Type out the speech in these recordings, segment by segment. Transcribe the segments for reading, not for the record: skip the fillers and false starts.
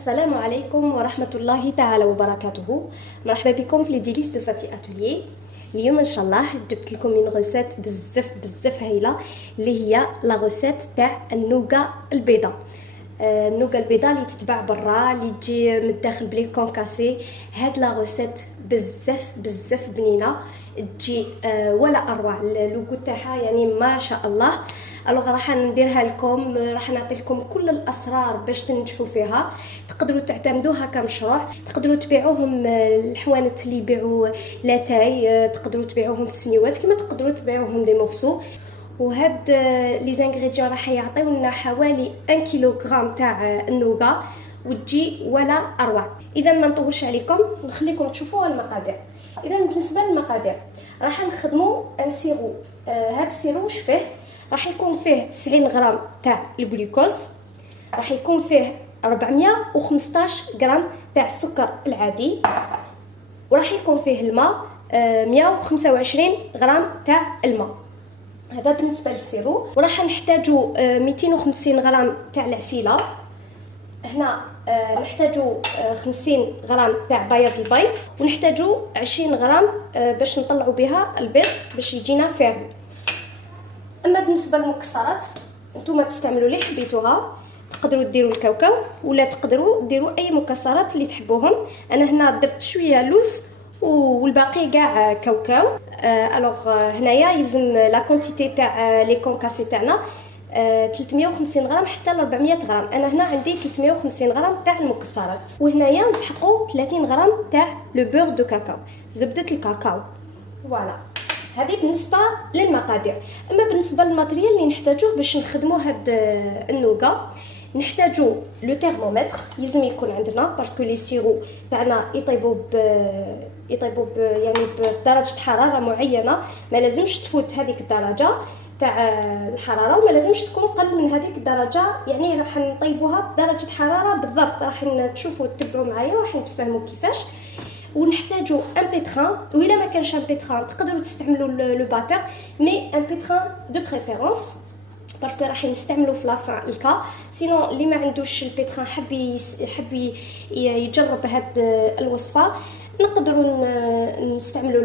السلام عليكم ورحمة الله تعالى وبركاته. مرحبا بكم في لي ديليس دو فاتي اتوليي. اليوم ان شاء الله جبت لكم من غوسيت بزاف هايله اللي هي لا غوسيت تاع النوغا البيضاء. النوغا البيضاء اللي تتباع برا اللي تجي من الداخل بلي كونكاسي. هاد لا غوسيت بزاف بنينه تجي ولا اروع. اللوغو تاعها يعني ما شاء الله. الوغ راح نديرها لكم، راح نعطي لكم كل الاسرار باش تنجحوا فيها. تقدروا تعتمدوها كمشروع، تقدروا تبيعوهم الحوانت اللي يبيعوا لاتاي، تقدروا تبيعوهم في سنيوات كما تقدروا تبيعوهم لي مورسو. وهاد لي زانغريديون راح يعطيونا حوالي 1 كيلوغرام تاع النوغا وتجي ولا اروع. اذا ما نطولش عليكم نخليكم تشوفوا المقادير. اذا بالنسبه للمقادير راح نخدموا ان سيرو. هاد السيرو واش فيه؟ راح يكون فيه 90 غرام تاع الجلوكوز، راح يكون فيه 415 غرام تاع السكر العادي، وراح يكون فيه الماء 125 غرام تاع الماء. هذا بالنسبه للسيرو. وراح نحتاجو 250 غرام تاع العسيله. هنا نحتاجو 50 غرام تاع بياض البيض، ونحتاجو 20 غرام باش نطلعوا بها البيض باش يجينا فارغ. اما بالنسبه للمكسرات نتوما تستعملوا اللي حبيتوها، تقدروا ديروا الكاوكاو ولا تقدروا ديروا اي مكسرات اللي تحبوهم. انا هنا درت شويه لوز والباقي كاع كاوكاو. الوغ هنايا يلزم لا كونتيتي تاع لي كونكاسي تاعنا 350 غرام حتى ل 400 غرام. انا هنا عندي 350 غرام تاع المكسرات. وهنايا نسحقوا 30 غرام تاع لو بور دو كاكاو، زبده الكاكاو. فوالا هذه بالنسبه للمقادير. اما بالنسبه للماتريال اللي نحتاجوه باش نخدموا هاد النوغا، نحتاجو لو تيرمومتر يلزم يكون عندنا باسكو لي سيرو تاعنا يطيبوا يعني بدرجه حراره معينه، ما لازمش تفوت هذيك الدرجه تاع الحراره، وما لازمش تكون قل من هذيك الدرجه. يعني راح نطيبوها بدرجه حراره بالضبط، راح تشوفوا تتبعوا معايا وراح تفهموا كيفاش. ونحتاجو ان بيتران، وإلا ما كانش ان بيتران تقدروا تستعملوا لو باتر، مي ان بيتران دو بريفيرونس باسكو راح نستعملوا في لافان الكا. سينو اللي ما عندوش البيتران حب يجرب هاد الوصفه، نقدروا نستعملوا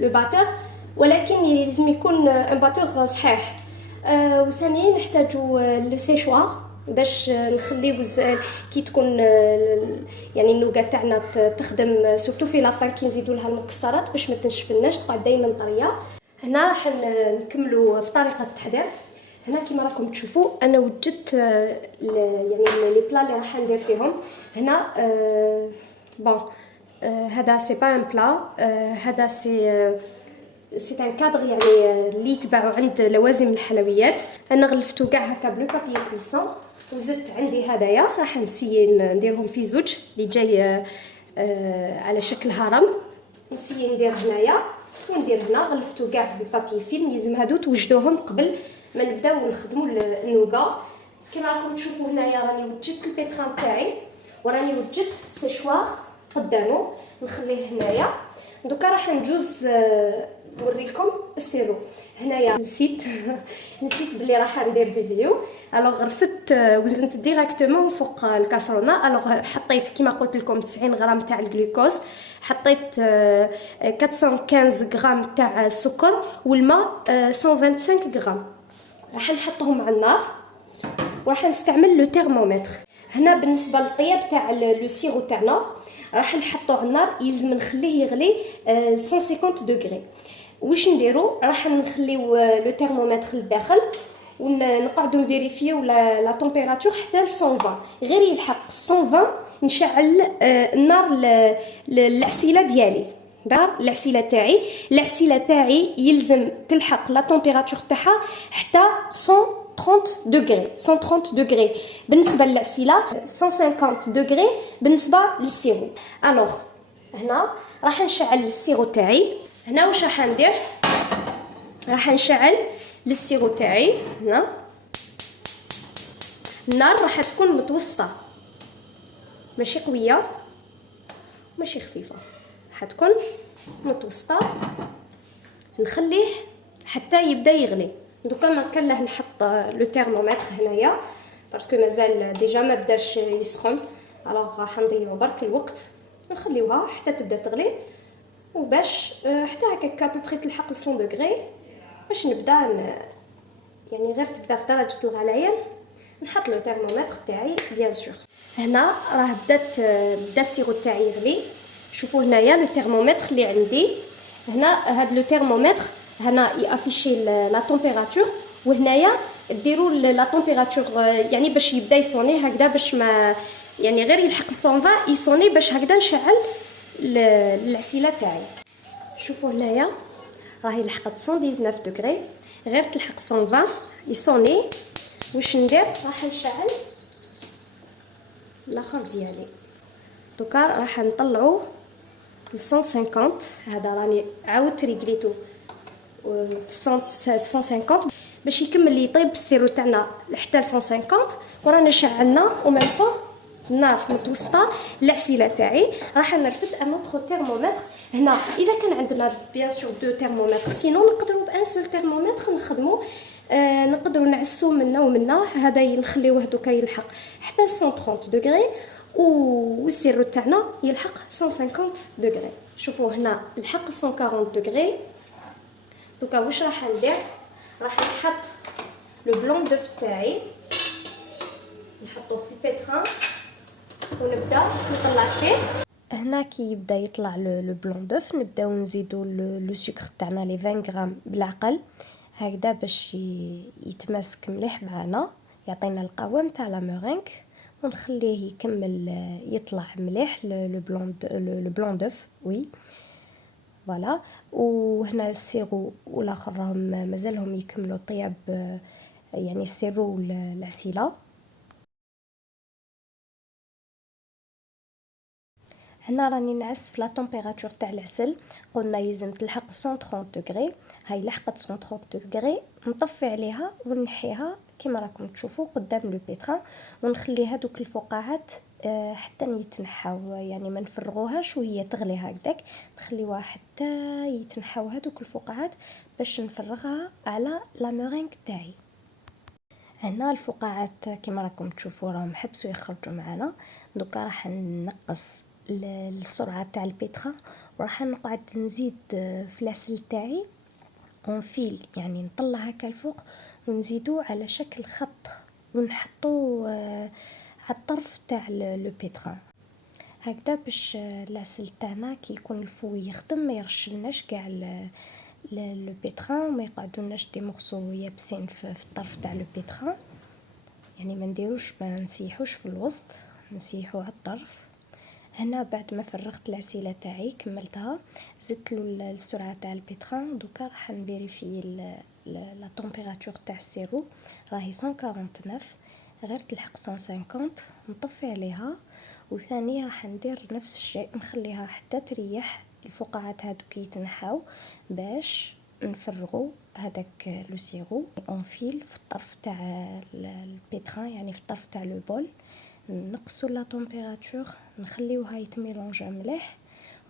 لو باتر، ولكن لازم يكون ان باتور صحيح. وثانيا نحتاجو لو سيشوار باش نخليو كي تكون يعني النوغا تاعنا تخدم سورتو في لافان كي نزيدوا لها المكسرات باش ما تنشفناش تقعد دائما طريه. هنا راح نكملوا في طريقه التحضير. هنا كما راكم تشوفوا انا وجدت يعني لي بلا اللي راح ندير فيهم. هنا بون هذا سي با ان بلا، هذا سي ان كادر يعني اللي يتباعوا عند لوازم الحلويات. انا غلفتو كاع هكا بلو بابي كويسون، وزدت عندي هدايا راح نسيي نديرهم في زوج اللي جاي على شكل هرم. نسيي ندير هنايا وندير هنا. غلفتو كاع ببابي فيلم، يلزم هادو توجدوهم قبل ما نبداو نخدموا النوغا. كما راكم تشوفوا هنايا راني وجدت البيتران تاعي وراني وجدت السيشوار قدامه، نخليه هنايا. دوكا راح نجوز نوريكم السيرو. هنايا نسيت بلي راح ندير فيديو. الوغ رفدت وزنت ديريكتومون فوق الكاسرونه. الوغ حطيت كيما قلت لكم 90 غرام تاع الجلوكوز، حطيت 415 غرام تاع السكر، والماء 125 غرام. راح نحطهم على النار وراح نستعمل لو تيرمومتر. هنا بالنسبه للطياب تاع لو سيرو تاعنا راح نحطو على النار، يلزم نخليه يغلي 150 دوغري. واش نديرو؟ راح نخليو لو تيرمومتر للداخل ونقعدو نفيريفيو لا طومبيراتور حتى ل 120. غير يلحق 120 نشعل النار للعسيله ديالي. دار العسيله تاعي يلزم تلحق لا طومبيراتور تاعها حتى 130 دوغري. 130 دوغري بالنسبه للعسيله، 150 دوغري بالنسبه للسيرو. الوغ هنا راح نشعل السيرو تاعي. هنا واش راح ندير؟ راح نشعل للسيرو تاعي. هنا النار راح تكون متوسطه، ماشي قويه ماشي خفيفه، راح تكون متوسطه. نخليه حتى يبدا يغلي. دوكا ما كان له نحط لو تيرمومتر هنايا باسكو مازال ديجا ما بداش يسخن. الوغ راح نضيعوا برك الوقت، نخليوها حتى تبدا تغلي، وباش حتى هكاكا ببري تلحق 100 دوغري باش نبدا يعني غير تبدا في درجه الغليان نحط لو ترمومتر تاعي بيان سور. هنا راه بدا السيرو تاعي يغلي. شوفوا هنايا لو ترمومتر اللي عندي هنا، هاد لو ترمومتر هنا يافيشي لا تمبيراتور، وهنايا ديروا لا تمبيراتور يعني باش يبدا يصوني هكذا، باش ما يعني غير يلحق 120 يصوني باش هكذا نشعل العسيله تاعي. شوفوا هنايا راهي لحقت 119 دوغري، غير تلحق 120 يصوني. واش ندير؟ راح نشعل الاخر ديالي. دوكا راح نطلعوه ل 150. هذا راني عاودت ريغليتو في 150 باش يكمل يطيب السيرو تاعنا حتى ل 150. ورانا شعلنا ومن طون النار متوسطه العسيله تاعي. راح نرفد ان اوتر ترمومتر هنا. اذا كان عندنا بيان سور دو ترمومتر، سينو نقدروا بان سول ترمومتر نخدموا، نقدروا نعسوا منا ومنا. هذا نخليوه دوكا يلحق حتى 130 دوغري، والسيرو تاعنا يلحق 150 دوغري. شوفوا هنا لحق 140 دوغري. دوكا واش راح ندير؟ راح نحط لو بلون دوف تاعي، نحطو في البيتران ونبدا نطلع فيه. هنا كي يبدا يطلع لو بلون دوف نبداو نزيدو لو سكر تاعنا لي 20 غرام بالعقل هكذا باش يتماسك مليح معنا، يعطينا القوام تاع لا مورينغ، ونخليه يكمل يطلع مليح لو بلون دوف. وي فوالا. وهنا السيرو والاخر راهم مازالهم يكملوا طياب، يعني السيرو والعسيله. هنا راني نعس في لا تمبيراتور تاع العسل، قلنا يلزم تلحق 130 دوغري. هاي لحقت 130 دوغري، نطفي عليها ونحيها كما راكم تشوفوا قدام لو بيتران، ونخلي هذوك الفقاعات حتى يتنحاو، يعني ما نفرغوهاش وهي تغلي هكذاك، نخليوها حتى يتنحاو هذوك الفقاعات باش نفرغها على لا مورينغ تاعي. هنا الفقاعات كما راكم تشوفوا راهم حبسوا يخرجوا معنا. دوكا راح نقص السرعه تاع البيترا، وراح نقعد نزيد في العسل تاعي اون فيل، يعني نطلع هكا الفوق ونزيدو على شكل خط ونحطو على الطرف تاع لو بيتران هكذا، باش العسل تاعنا كي يكون الفوي يخدم ما يرشلناش كاع لو بيتران، وما يقعدولناش دي مورسو يابسين في الطرف تاع لو بيتران. يعني ما نديروش، ما نسيحوش في الوسط، نسيحو على الطرف. هنا بعد ما فرغت العسيله تاعي كملتها، زدت له السرعه تاع البيتران. دوكا راح نفيريفي لا تمبيراتور تاع السيرو، راهي 149، غير تلحق 150 نطفي عليها. وثاني راح ندير نفس الشيء، نخليها حتى تريح الفقاعات هذوك يتنحاو باش نفرغوا هذاك لو سيرو اون فيل في الطرف تاع البيتران، يعني في الطرف تاع لو بول. نقصوا لا تمبيراتور، نخليوها يتميلونجا مليح،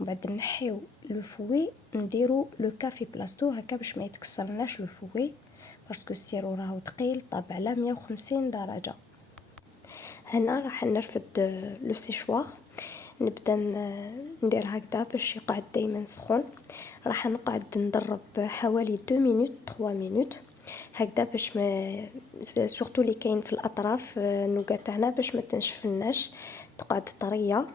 ومن بعد نحيو لو فوي، نديرو لو كافي بلاصتو هكا باش ما يتكسرناش لو فوي، باسكو السيرو راهو ثقيل طاب على 150 درجه. هنا راح نرفد لو سيشوار، نبدا ندير هكذا باش يقعد دائما سخون. راح نقعد ندرب حوالي 2 مينوت 3 مينوت هكذا، باش ما سورتو اللي كاين في الاطراف النوغا تاعنا باش ما تنشفناش تقعد طريه.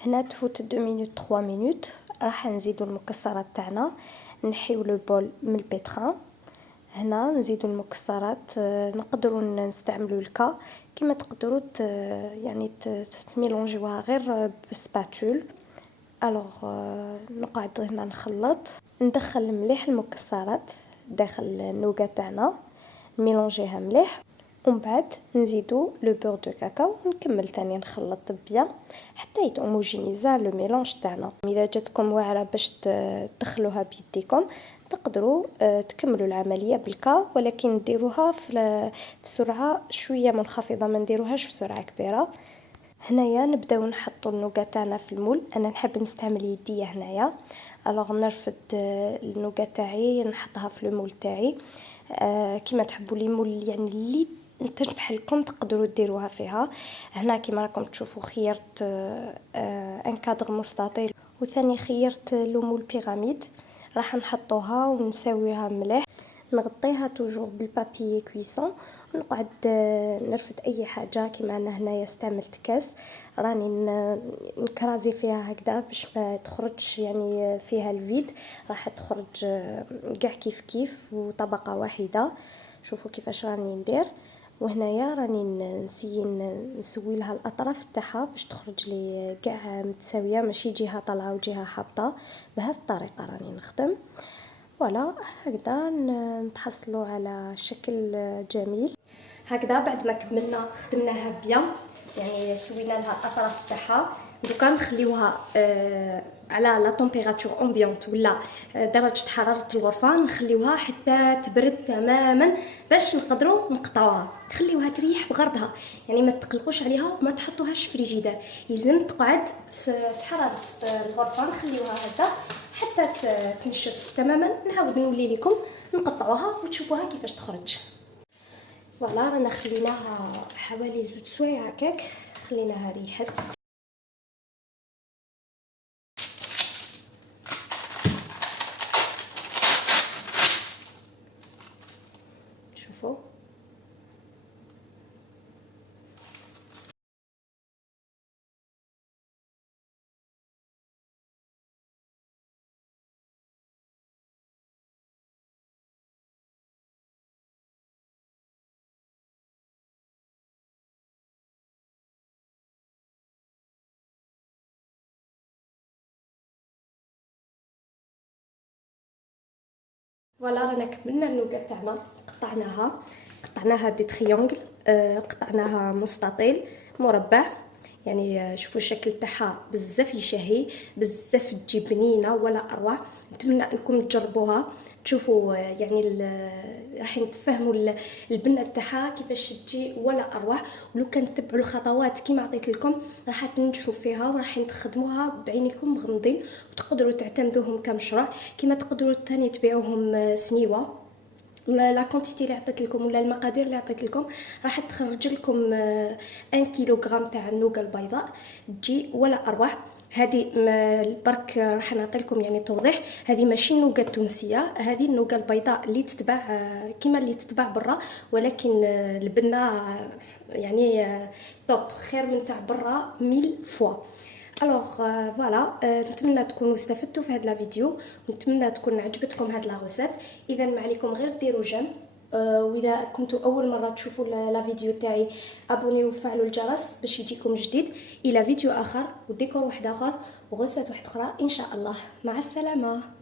هنا تفوت 2 مينوت 3 مينوت، راح نزيدو المكسرات تاعنا، نحيو لو بول من البيتران. هنا نزيدو المكسرات، نقدروا نستعملوا الكا كما تقدروا يعني تميلونجيوها غير بالسباتول. الوغ نقعد هنا نخلط، ندخل مليح المكسرات داخل النوغا تاعنا، ميلونجيها مليح، ومن بعد نزيدو لو بور دو كاكاو ونكمل ثاني نخلط بيان حتى يتوموجينيزا لو ميلونج تاعنا. اذا جاتكم واعره باش تدخلوها بيديكم تقدروا تكملوا العمليه بالكا، ولكن ديروها في سرعه شويه منخفضه، ما نديروهاش في سرعه كبيره. هنايا نبداو نحطوا النوغا تاعنا في المول. انا نحب نستعمل يديا هنايا، الوغ نرفد النوغا تاعي نحطها في المول تاعي كيما تحبوا لي مول، يعني اللي تنفح لكم تقدروا ديروها فيها. هنا كما راكم تشوفوا خيرت ان كادر مستطيل، وثاني خيرت لومول بيراميد. راح نحطوها ونسويها مليح، نغطيها توجور بالبابي كويسون، ونقعد نرفد اي حاجه. كيما انا هنايا استعملت كاس راني نكرازي فيها هكذا باش ما تخرجش يعني فيها الفيد، راح تخرج كاع كيف كيف وطبقه واحده. شوفوا كيفاش راني ندير. وهنايا راني نسوي لها الاطراف تاعها باش تخرج لي كاع متساويه، ماشي جهه طالعه وجهه هابطه. بهذه الطريقه راني نخدم. فوالا هكذا نتحصلوا على شكل جميل. هكذا بعد ما كملنا خدمناها بيان، يعني سوينا لها الاطراف تاعها. دوكا نخليوها على لا تمبيراتور امبيونت ولا درجه حراره الغرفه، نخليوها حتى تبرد تماما باش نقدروا نقطعوها. خليوها تريح بغرضها، يعني ما تقلقوش عليها وما تحطوهاش في فريجيدير، يلزم تقعد في حراره الغرفه. نخليوها هكذا حتى تنشف تماما، نعاود نولي لكم نقطعوها وتشوفوها كيفاش تخرج. فوالا رانا خليناها حوالي 2 سوايع هكاك، خليناها ريحت. شوفوا فوالا رانا كملنا النوقه تاعنا، قطعناها دي تريونغل، قطعناها مستطيل مربع. يعني شوفوا الشكل تاعها بزاف يشهي، بزاف تجي بنينه ولا اروع. نتمنى انكم تجربوها تشوفوا يعني راح تفهموا البنه تاعها كيفاش تجي ولا اروع. ولو كان تتبعوا الخطوات كيما عطيت لكم راح تنجحوا فيها، وراح تخدموها بعينيكم مغمضين، وتقدروا تعتمدوهم كمشروع. كيما تقدروا ثاني تبيعوهم سنيوه، ولا لا كونتيتي اللي عطيت لكم ولا المقادير اللي عطيت لكم راح تخرج لكم 1 كيلوغرام تاع النوقه البيضاء تجي ولا اروع. هذه برك راح نعطي لكم يعني توضيح، هذه ماشي النوقه التونسيه، هذه النوقه البيضاء اللي تتباع كيما اللي تتباع برا، ولكن البنه يعني توب، خير من تاع برا 1000 فوا. الوغ فوالا نتمنى تكونوا استفدتوا في هذا الفيديو، ونتمنى تكون عجبتكم هذه لاغوسيت. اذا ما عليكم غير ديروا جيم، واذا كنتوا اول مره تشوفوا لا فيديو تاعي ابونيو وفعلوا الجرس باش يجيكم جديد. الى فيديو اخر وديكور واحد اخر وغوسات واحد اخرى ان شاء الله. مع السلامه.